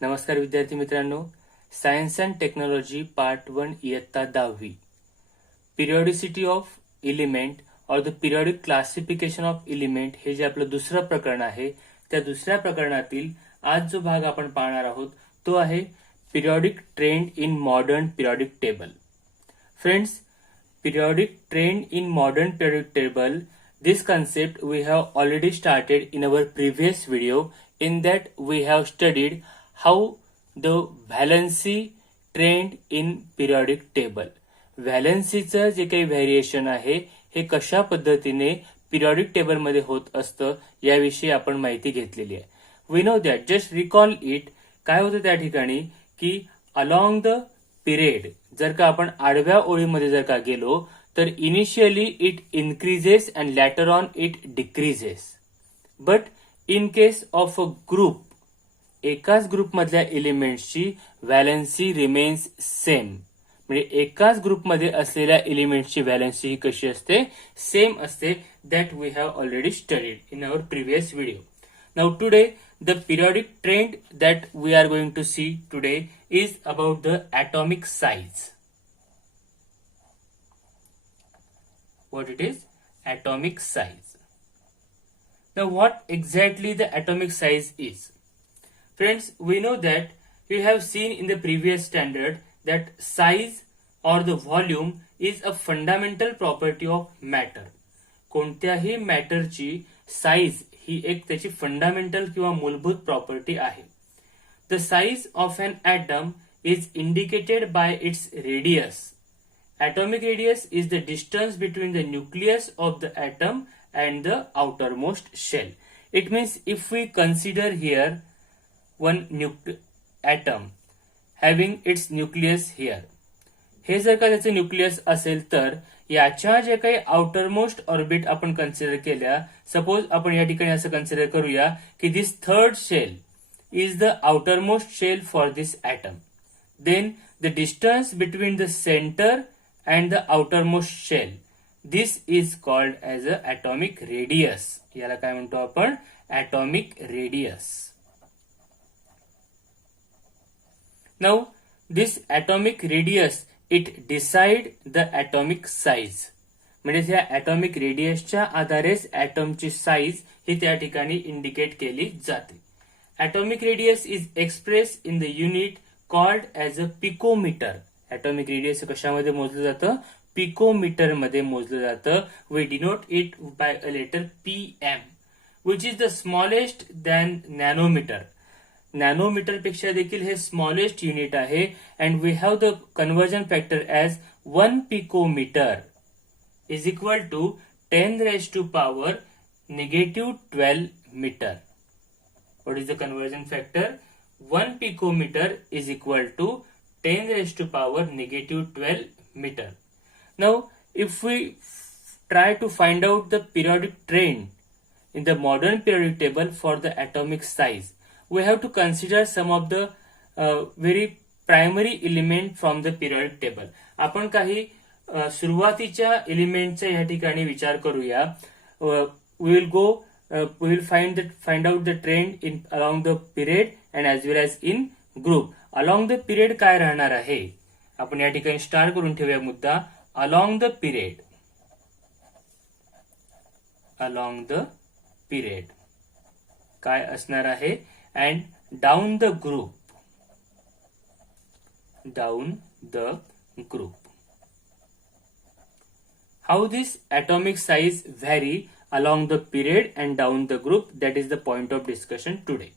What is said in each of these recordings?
नमस्कार विद्यार्थी मित्रांनो, सायन्स अँड टेक्नॉलॉजी पार्ट 1 इयत्ता 10वी पिरियॉडिसिटी ऑफ एलिमेंट और the periodic classification of element हे जे आपलं दुसरं प्रकरण आहे, त्या दुसऱ्या प्रकरणातील आज जो भाग आपण पाहणार आहोत तो आहे periodic trend in modern periodic table. Friends, periodic trend in modern periodic table, this concept we have already started in our previous video. In that we have studied how the valency trend in periodic table, व्हॅलन्सीचं जे काही व्हेरिएशन आहे हे कशा पद्धतीने periodic table मध्ये होत असतं याविषयी आपण माहिती घेतलेली आहे. We know that, just recall it. काय होतं त्या ठिकाणी की अलॉंग द पिरियड जर का आपण आडव्या ओळीमध्ये जर का गेलो तर initially it increases and later on it decreases. But in case of a group, एकाच ग्रुपमधल्या एलिमेंट्सची व्हॅलन्सी रिमेन्स सेम. म्हणजे एकाच ग्रुपमध्ये असलेल्या एलिमेंट्सची व्हॅलन्सी ही कशी असते? सेम असते. That we have already studied in our previous video. Now today the periodic trend that we are going to see today is about the atomic size. What it is? Atomic size. Now what exactly the atomic size is? Friends, we know that you have seen in the previous standard that size or the volume is a fundamental property of matter. कोणत्याही मॅटरची साईज ही एक त्याची फंडामेंटल किंवा मूलभूत property आहे. The size of an atom is indicated by its radius. Atomic radius is the distance between the nucleus of the atom and the outermost shell. It means if we consider here one atom having its nucleus here, हे जर का त्याचं nucleus असेल तर याच्या जे काही outermost orbit आपण कन्सिडर केल्या, सपोज आपण या ठिकाणी असं कन्सिडर करूया की this third shell is the outermost shell for this atom. Then the distance between the centre and the outermost shell, this is called as a atomic radius. याला काय म्हणतो आपण? Atomic radius. Now this atomic radius it decide the atomic size. म्हणजे त्या ॲटॉमिक रेडियसच्या आधारेच ॲटमची साईज ही त्या ठिकाणी इंडिकेट केली जाते. Atomic radius is express in the unit called as a picometre. Atomic radius कशामध्ये मोजलं जातं? पिकोमीटर मध्ये मोजलं जातं. We denote it by a letter PM, which is the smallest than nanometre. Nanometre पेक्षा देखील हे स्मॉलेस्ट युनिट आहे. And we have the conversion factor as 1 picometre is equal to 10⁻⁻12 metre. What is the conversion factor? 1 picometre is equal to 10⁻⁻12 metre. Now if we try to find out the periodic trend in the modern periodic table for the atomic size, we have to consider some of the very primary element from the periodic table. आपण काही सुरुवातीच्या एलिमेंटचा या ठिकाणी विचार करूया. we will find out the trend in along the period and as well as in group. along the period काय राहणार आहे? आपण या ठिकाणी स्टार्ट करून ठेवूया मुद्दा. along the period, along the period काय असणार आहे? And down the group, down the group. How this atomic size vary along the period and down the group, that is the point of discussion today.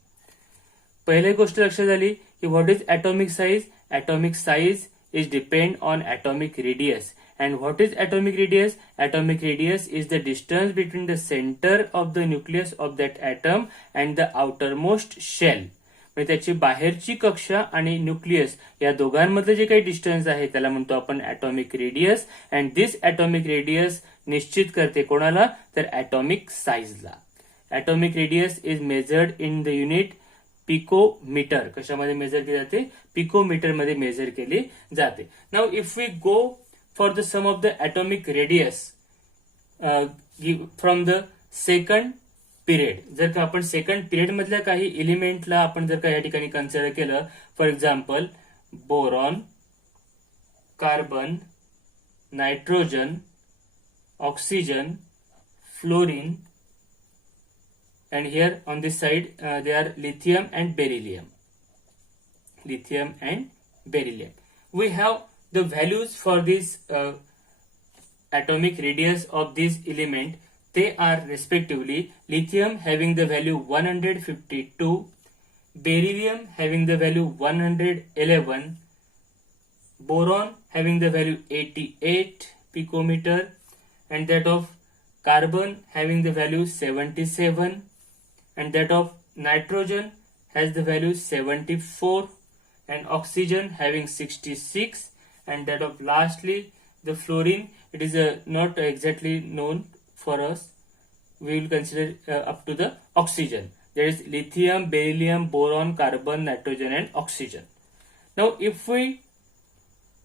पहिली गोष्ट लक्षात आली की what is atomic size? Atomic size is depend on atomic radius. And what is atomic radius? Atomic radius is the distance between the center of the nucleus of that atom and the outermost shell. म्हणजे त्याची बाहेरची कक्षा आणि न्यूक्लियस या दोघांमधलं जे काही डिस्टन्स आहे त्याला म्हणतो आपण atomic radius. And this atomic radius निश्चित करते कोणाला? तर ॲटॉमिक साईजला. Atomic radius is measured in the unit picometer. कशामध्ये मेजर केली जाते? पिकोमीटर मध्ये मेजर केली जाते. Now if we go for the sum of the atomic radius from the second period, जर का आपण सेकंड पिरियड मधल्या काही एलिमेंटला आपण जर का या ठिकाणी कन्सिडर केलं, for example boron, carbon, nitrogen, oxygen, fluorine, and here on this side they are lithium and beryllium. Lithium and beryllium. We have the values for this atomic radius of this element. They are respectively lithium having the value 152, beryllium having the value 111, boron having the value 88 picometer, and that of carbon having the value 77, and that of nitrogen has the value 74, and oxygen having 66, and that of lastly the fluorine, it is not exactly known for us, we will consider up to the oxygen. There is lithium, beryllium, boron, carbon, nitrogen and oxygen. Now if we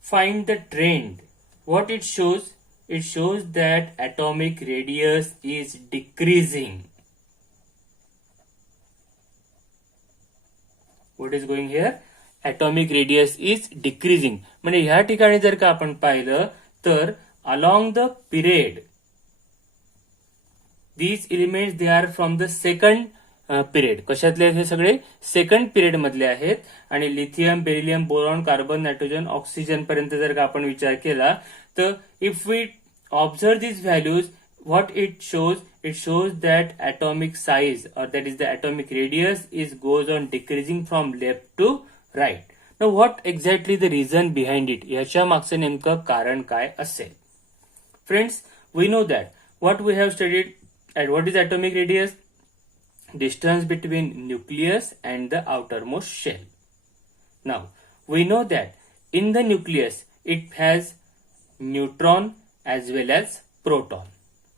find the trend, what it shows? It shows that atomic radius is decreasing. What is going here? Atomic radius is decreasing. म्हणजे ह्या ठिकाणी जर का आपण पाहिलं तर along the period, these elements they are from the second period. कशातले हे सगळे सेकंड पिरियड मधले आहेत. आणि lithium, beryllium, boron, carbon, nitrogen, oxygen पर्यंत जर का आपण विचार केला तर if we observe these values, what it shows that atomic size, or that is the atomic radius, goes on decreasing from left to right. Now what exactly the reason behind it? याच्या मागचं नेमकं कारण काय असेल? Friends, we know that what we have studied and what is atomic radius? Distance between nucleus and the outermost shell. Now we know that in the nucleus it has neutron as well as proton.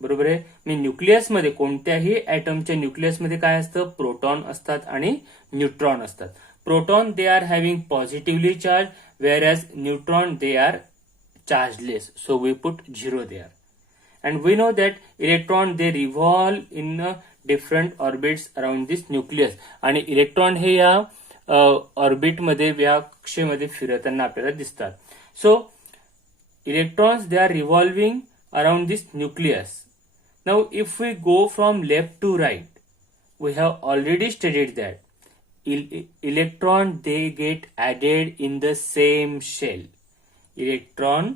बरोबर आहे. मी न्यूक्लियस मध्ये कोणत्याही ऍटमच्या न्यूक्लियस मध्ये काय असतं? प्रोटॉन असतात आणि न्यूट्रॉन असतात. Proton they are having positively charge, whereas neutron they are chargeless. So we put 0 there. And we know that electron they revolve in different orbits around this nucleus. आणि इलेक्ट्रॉन हे या ऑर्बिटमध्ये, या कक्षेमध्ये फिरताना आपल्याला दिसतात. So electrons they are revolving around this nucleus. Now if we go from left to right, we have already studied that electron they get added in the same shell. Electron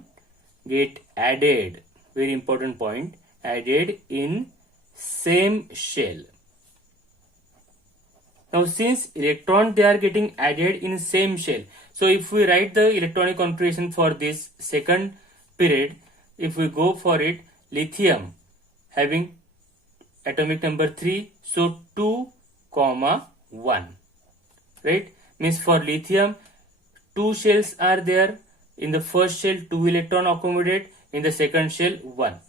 get added, very important point, added in same shell. Now since electron they are getting added in same shell, so if we write the electronic configuration for this second period, if we go for it, lithium having atomic number 3, so 2,1, right? Means for lithium 2 shells are there. In the first shell 2 electron accommodate, in the second shell 1.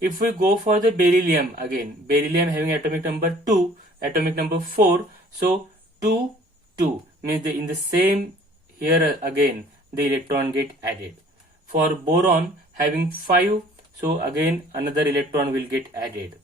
If we go for the beryllium, again beryllium having atomic number 2, atomic number 4, so 2, 2 means in the same, here again the electron get added. For boron having 5, so again another electron will get added.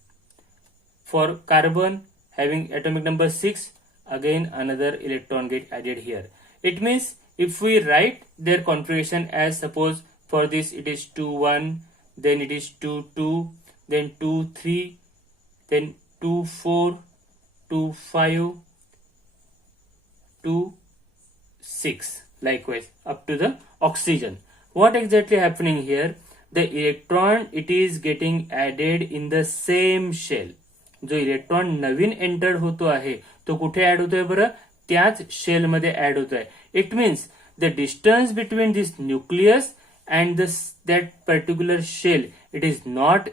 For carbon having atomic number 6, again another electron get added here. It means if we write their configuration as, suppose for this it is 2, 1, then it is 2, 2, then 2, 3, then 2, 4, 2, 5, 2, 6, likewise up to the oxygen. What exactly happening here? The electron it is getting added in the same shell. जो इलेक्ट्रॉन नवीन एंटर्ड होतो आहे तो कुठे ऍड होतोय बरं? त्याच शेल मध्ये add होतोय. It means the distance between this nucleus and that particular shell it is not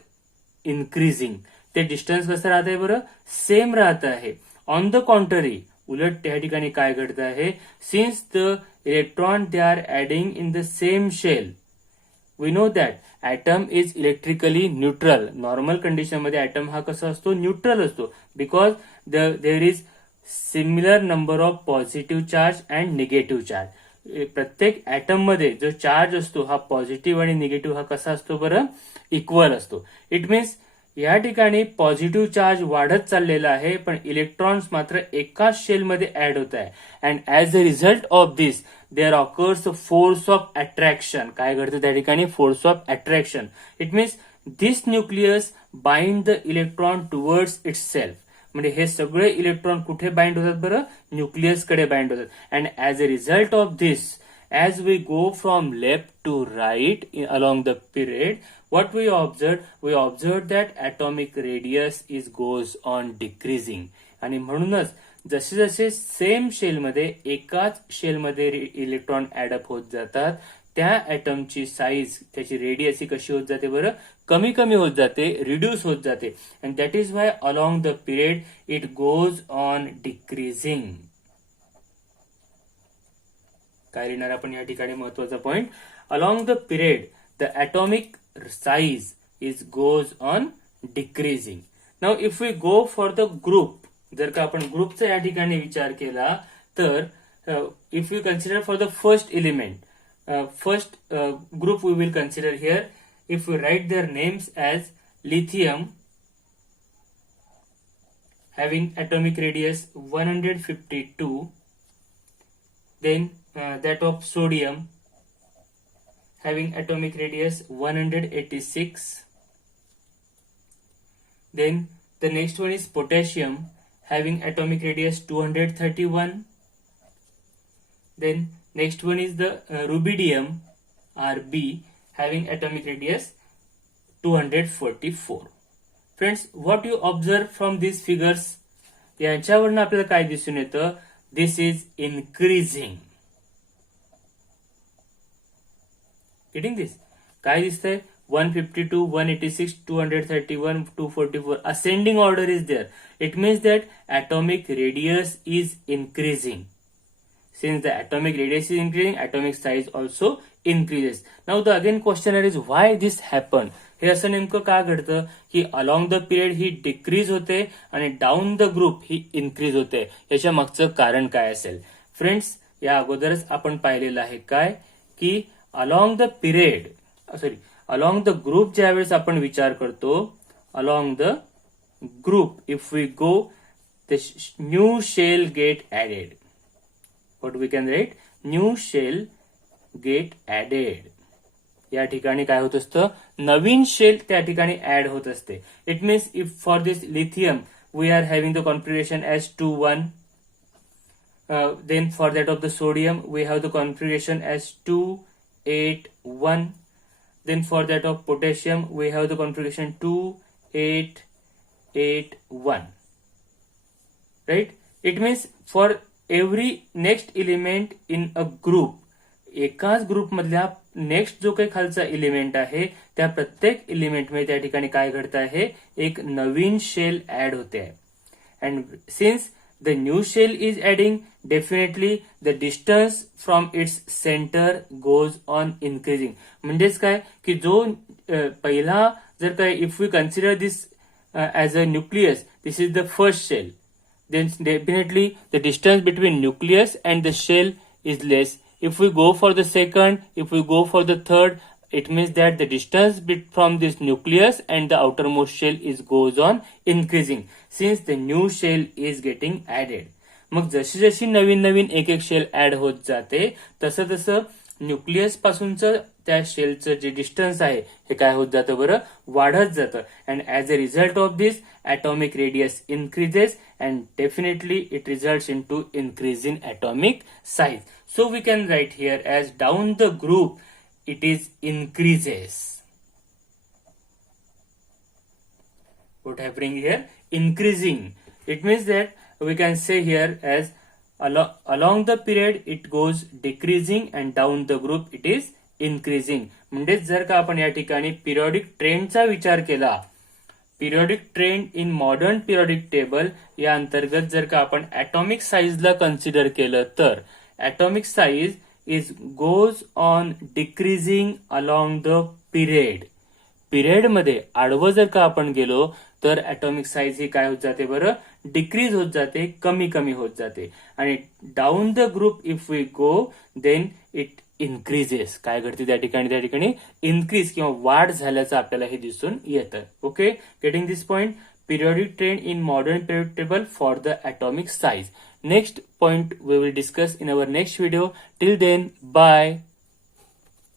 increasing. ते डिस्टन्स कसं राहत आहे बरं? सेम राहत आहे. ऑन द कॉन्ट्ररी, उलट त्या ठिकाणी काय घडत आहे? Since the electron they are adding in the same shell, we know that atom is electrically neutral. Normal condition मध्ये ऍटम हा कसा असतो? न्यूट्रल असतो. Because there is similar number of positive charge and negative charge. प्रत्येक atom मध्ये जो चार्ज असतो हा पॉझिटिव्ह आणि निगेटिव्ह हा कसा असतो बरं? इक्वल असतो. इट मीन्स या ठिकाणी पॉझिटिव्ह चार्ज वाढत चाललेला आहे, पण इलेक्ट्रॉन्स मात्र एकाच शेलमध्ये ऍड होत आहे. And as a result of this there occurs force of attraction. काय घडतं त्या ठिकाणी? Force of attraction. It means this nucleus bind the electron towards itself. म्हणजे हे सगळे इलेक्ट्रॉन कुठे बाइंड होतात बरं? न्यूक्लियसकडे बाइंड होतात. And as a result of this, as we go from left to right along the period, what we observed? We observed that atomic radius goes on decreasing. आणि म्हणूनच जसे जसे सेम शेलमध्ये एकाच शेलमध्ये इलेक्ट्रॉन ऍडअप होत जातात, त्या ऍटमची साईज, त्याची रेडियस ही कशी होत जाते बरं? कमी कमी होत जाते, रिड्यूस होत जाते. And that is why along the period it goes on decreasing. काय लिहिणार आपण या ठिकाणी? महत्वाचा point, along the period the atomic size is goes on decreasing. Now if we go for the group, जर का आपण ग्रुपचा या ठिकाणी विचार केला तर if you consider for the first element, first group we will consider here. If you write their names as lithium having atomic radius 152, then that of sodium having atomic radius 186, then the next one is potassium having atomic radius 231, then next one is the rubidium Rb having atomic radius 244. Friends, what you observe from this figures? यांच्यावरून आपल्याला काय दिसून येतं? This is increasing. Getting this? काय दिसतंय? 152, 186, 231, 244. Ascending order is there. It means that atomic radius is increasing. Since the atomic radius is increasing, atomic size also increases. Now the again question is why this happened? हे असं नेमकं का घडतं की along the period ही डिक्रीज होते आणि down the group ही इन्क्रीज होते? याच्या मागचं कारण काय असेल? फ्रेंड्स, या अगोदरच आपण पाहिलेलं आहे काय की along the period, along the group ज्यावेळेस आपण विचार करतो, along the group if we go, the new shell get added. What we can write? New shell get added. या ठिकाणी काय होत असतं? नवीन शेल त्या ठिकाणी ऍड होत असते. It means if for this lithium we are having the configuration as 2-1, then for that of the sodium we have the configuration as 2-8-1, then for that of potassium we have the configuration 2-8-8-1, right? It means for every next element in a group, एकाच ग्रुप मधल्या नेक्स्ट जो काही खालचा एलिमेंट आहे त्या प्रत्येक एलिमेंटमध्ये त्या ठिकाणी काय घडत आहे? एक नवीन शेल ऍड होते आहे. And since the new shell is adding, definitely the distance from its centre goes on increasing. म्हणजेच काय की जो पहिला जर काय if we consider this as a nucleus, this is the first shell, then definitely the distance between nucleus and the shell is less. If we go for the second, if we go for the third, it means that the distance from this nucleus and the outermost shell is goes on increasing since the new shell is getting added. मग जशी जशी नवीन नवीन एक एक shell add होत जाते तसं तसं न्यूक्लियस पासूनचं त्या शेलचं जे डिस्टन्स आहे हे काय होत जातं बरं? वाढत जातं. And as a result of this atomic radius increases and definitely it results into increase in atomic size. So we can write here as down the group it is increases. What happening here? Increasing. It means that we can say here as along the period it goes decreasing and down the group it is increasing. म्हणजेच जर का आपण या ठिकाणी पिरियॉडिक ट्रेंडचा विचार केला, periodic trend in modern periodic table या अंतर्गत जर का आपण ऍटॉमिक साईजला कन्सिडर केलं तर atomic size is goes on decreasing along the period. पिरियडमध्ये आडवं जर का आपण गेलो तर ऍटॉमिक साईज ही काय होत जाते बरं? डिक्रीज होत जाते, कमी कमी होत जाते. आणि down the group if we go then it increases. काय घडते त्या ठिकाणी इन्क्रीज किंवा वाढ झाल्याचं आपल्याला हे दिसून येतं. Okay, getting this point. Periodic trend in modern periodic table for the atomic size. Next point we will discuss in our next video. Till then, bye.